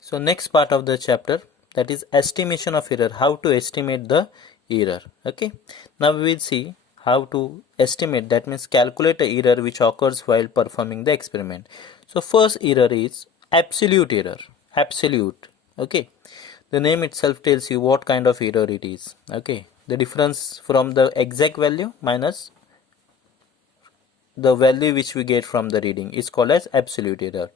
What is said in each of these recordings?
So next part of the chapter, that is estimation of error, how to estimate the error. Okay, now we will see how to estimate, that means calculate a error which occurs while performing the experiment. So first error is absolute error. Absolute. Okay, the name itself tells you what kind of error it is. Okay, the difference from the exact value minus the value which we get from the reading is called as absolute error.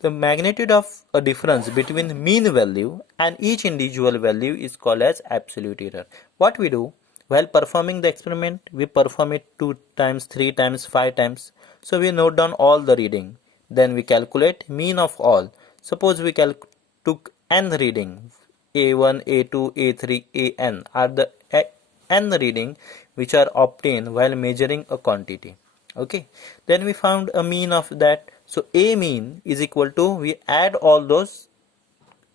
The magnitude of a difference between mean value and each individual value is called as absolute error. What we do while performing the experiment, we perform it 2 times, 3 times, 5 times. So we note down all the reading. Then we calculate mean of all. Suppose we took n reading, A1, A2, A3, An are the n reading which are obtained while measuring a quantity. Okay, then we found a mean of that. So a mean is equal to, we add all those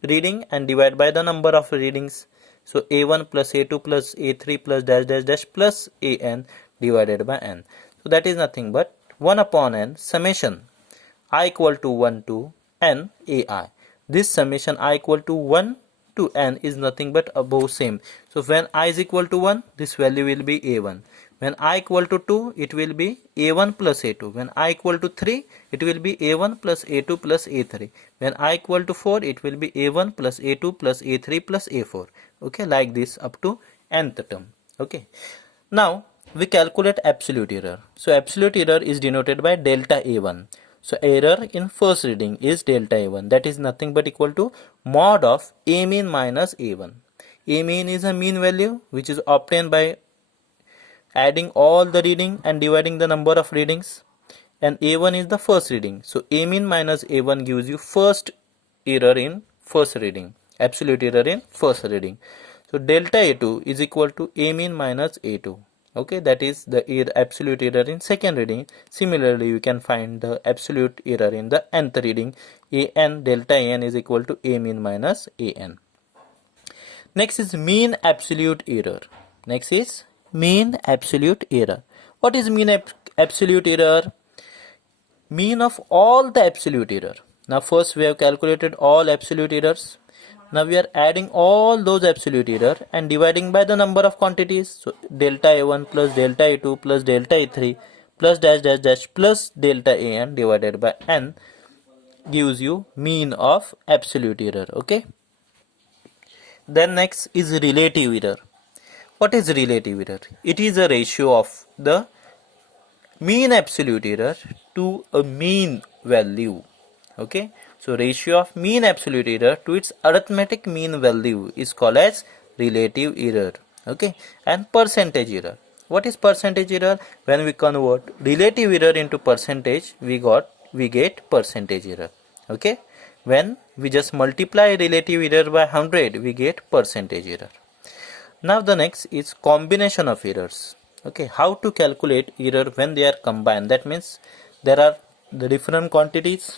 reading and divide by the number of readings. So a1 plus a2 plus a3 plus dash dash dash plus an divided by n. So that is nothing but 1 upon n summation I equal to 1 to n ai. This summation I equal to 1 to n is nothing but above same. So when I is equal to 1, this value will be a1. When I equal to 2, it will be a1 plus a2. When I equal to 3, it will be a1 plus a2 plus a3. When I equal to 4, it will be a1 plus a2 plus a3 plus a4. Okay, like this up to nth term. Okay. Now we calculate absolute error. So absolute error is denoted by delta a1. So error in first reading is delta a1. That is nothing but equal to mod of a mean minus a1. A mean is a mean value which is obtained by adding all the reading and dividing the number of readings, and a1 is the first reading. So a mean minus a1 gives you first error in first reading, absolute error in first reading. So delta a2 is equal to a mean minus a2. Okay, that is the absolute error in second reading. Similarly, you can find the absolute error in the nth reading. An delta an is equal to a mean minus an. Next is mean absolute error. Next is mean absolute error. What is mean absolute error? Mean of all the absolute error. Now first we have calculated all absolute errors. Now we are adding all those absolute error and dividing by the number of quantities. So delta a1 plus delta a2 plus delta a3 plus dash dash dash plus delta an divided by n gives you mean of absolute error. Okay. Then next is relative error. What is relative error? It is a ratio of the mean absolute error to a mean value. Okay, so ratio of mean absolute error to its arithmetic mean value is called as relative error. Okay, and percentage error. What is percentage error? When we convert relative error into percentage, we get percentage error. Okay, when we just multiply relative error by 100, we get percentage error. Now the next is combination of errors. Okay, how to calculate error when they are combined? That means there are the different quantities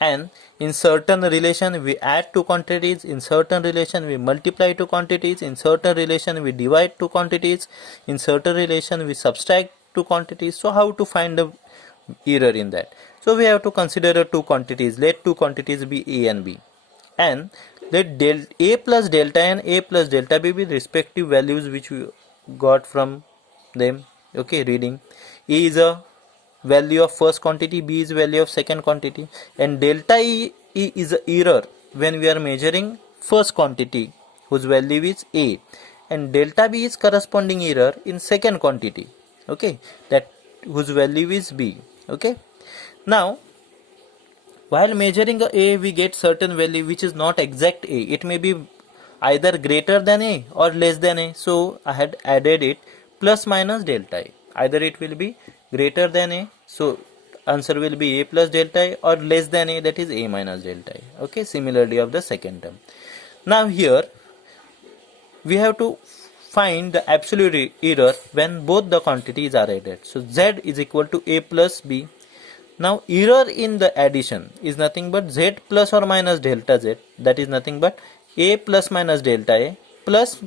and in certain relation we add two quantities, in certain relation we multiply two quantities, in certain relation we divide two quantities, in certain relation we subtract two quantities. So how to find the error in that? So we have to consider two quantities. Let two quantities be a and b, and let a plus delta n, a plus delta b be respective values which we got from them. Okay, reading. A is a value of first quantity, b is value of second quantity, and delta e is a error when we are measuring first quantity whose value is a, and delta b is corresponding error in second quantity. Okay, that whose value is b. Okay, now while measuring a, we get certain value which is not exact a. It may be either greater than a or less than a. So I had added it plus minus delta a. Either it will be greater than a, so answer will be a plus delta a, or less than a, that is a minus delta a. Okay, similarly of the second term. Now here we have to find the absolute error when both the quantities are added. So z is equal to a plus b. Now error in the addition is nothing but z plus or minus delta z, that is nothing but a plus minus delta a plus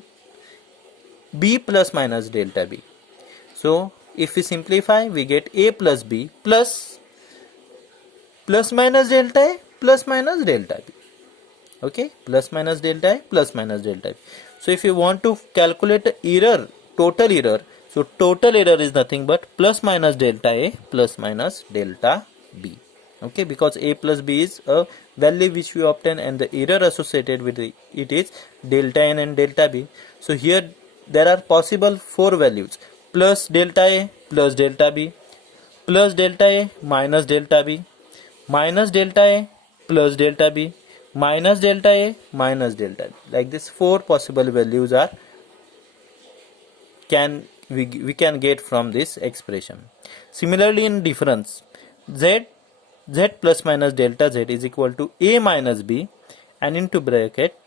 b plus minus delta b. So if we simplify, we get a plus b plus minus delta a plus minus delta b. Okay, plus minus delta a plus minus delta b. So if you want to calculate error, total error, so total error is nothing but plus minus delta a plus minus delta b. Okay, because a plus b is a value which we obtain and the error associated with it is delta n and delta b. So here there are possible 4 values: plus delta a plus delta b, plus delta a minus delta b, minus delta a plus delta b, minus delta a minus delta b. Like this 4 possible values are we can get from this expression. Similarly, in difference, z plus minus delta z is equal to a minus b, and into bracket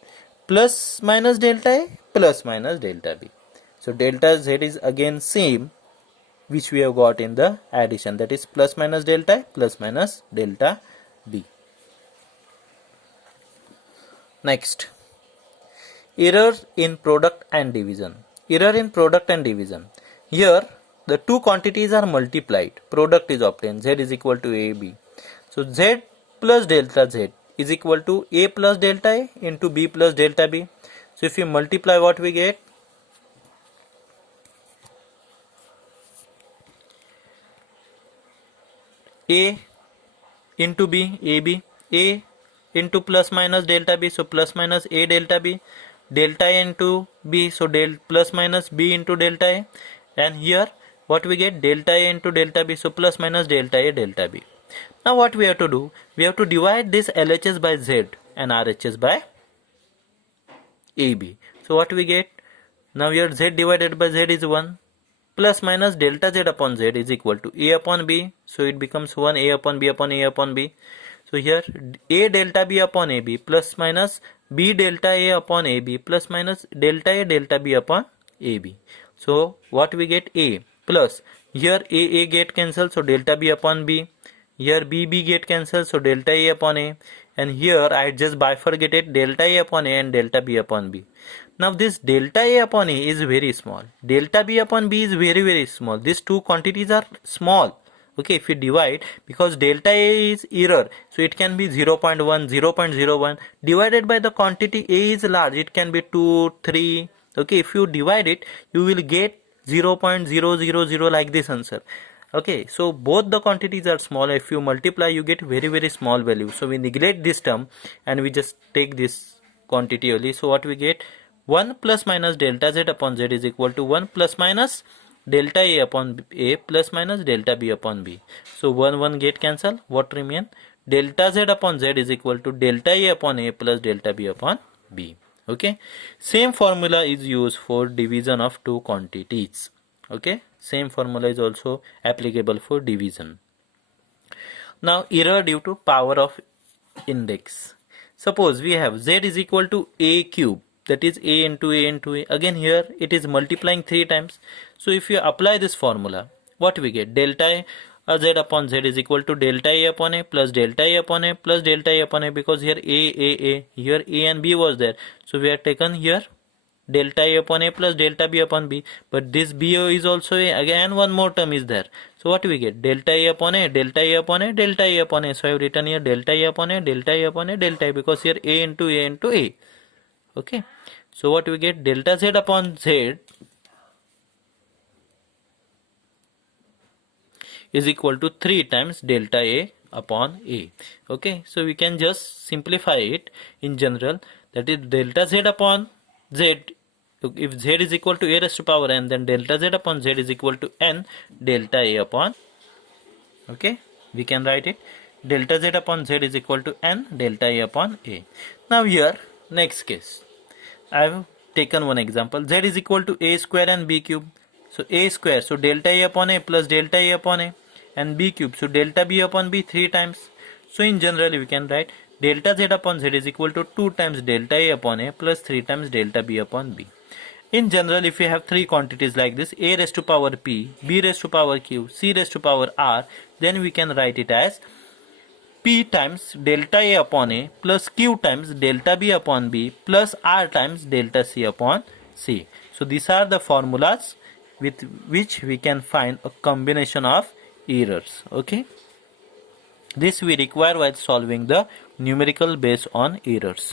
plus minus delta a plus minus delta b. So delta z is again same which we have got in the addition, that is plus minus delta a plus minus delta b. Next, error in product and division. Error in product and division. Here the two quantities are multiplied, product is obtained, z is equal to a b. So z plus delta z is equal to a plus delta a into b plus delta b. So if you multiply, what we get? A into b, ab, a into plus minus delta b, so plus minus a delta b, delta a into b, so plus minus b into delta a, and here what we get? Delta a into delta b, so plus minus delta a delta b. Now what we have to do? We have to divide this LHS by z and RHS by AB. So what we get? Now here z divided by z is 1, plus minus delta z upon z is equal to a upon b, so it becomes 1 a upon b upon a upon b. So here a delta b upon ab plus minus b delta a upon ab plus minus delta a delta b upon ab. So what we get? A plus, here a get cancelled, so delta b upon b, here b get cancelled, so delta a upon a, and here I just bifurcated delta a upon a and delta b upon b. Now this delta a upon a is very small, delta b upon b is very small. These two quantities are small. Okay, if you divide, because delta a is error, so it can be 0.1, 0.01, divided by the quantity a is large, it can be 2, 3. Okay, if you divide it, you will get 0.000 like this answer. Okay, so both the quantities are small. If you multiply, you get very small value. So we neglect this term and we just take this quantity only. So what we get? 1 plus minus delta z upon z is equal to 1 plus minus delta a upon a plus minus delta b upon b. So 1 get cancel. What remain? Delta z upon z is equal to delta a upon a plus delta b upon b. Okay, same formula is used for division of two quantities. Okay, same formula is also applicable for division. Now error due to power of index. Suppose we have z is equal to a cube, that is a into a into a. Again here it is multiplying 3 times. So if you apply this formula, what we get? Delta z upon z is equal to delta a upon a plus delta a upon a plus delta a upon a, because here a, here a and b was there. So we have taken here delta a upon a plus delta b upon b, but this b is also a, again one more term is there. So what we get? Delta a upon a, delta a upon a, delta a upon a. So I have written here delta a upon a, delta a upon a, delta a, because here a into a into a. Okay, so what we get? Delta z upon z is equal to 3 times delta a upon a. Okay, so we can just simplify it in general, that is delta z upon z. If z is equal to a raised to power n, then delta z upon z is equal to n delta a upon. Okay, we can write it delta z upon z is equal to n delta a upon a. Now here next case, I have taken one example. Z is equal to a square and b cube. So a square, so delta a upon a plus delta a upon a, and b cube, so delta b upon b 3 times. So in general we can write delta z upon z is equal to 2 times delta a upon a plus 3 times delta b upon b. In general, if you have 3 quantities like this, a raised to power p, b raised to power q, c raised to power r, then we can write it as p times delta a upon a plus q times delta b upon b plus r times delta c upon c. So these are the formulas with which we can find a combination of errors. Okay, this we require while solving the numerical based on errors.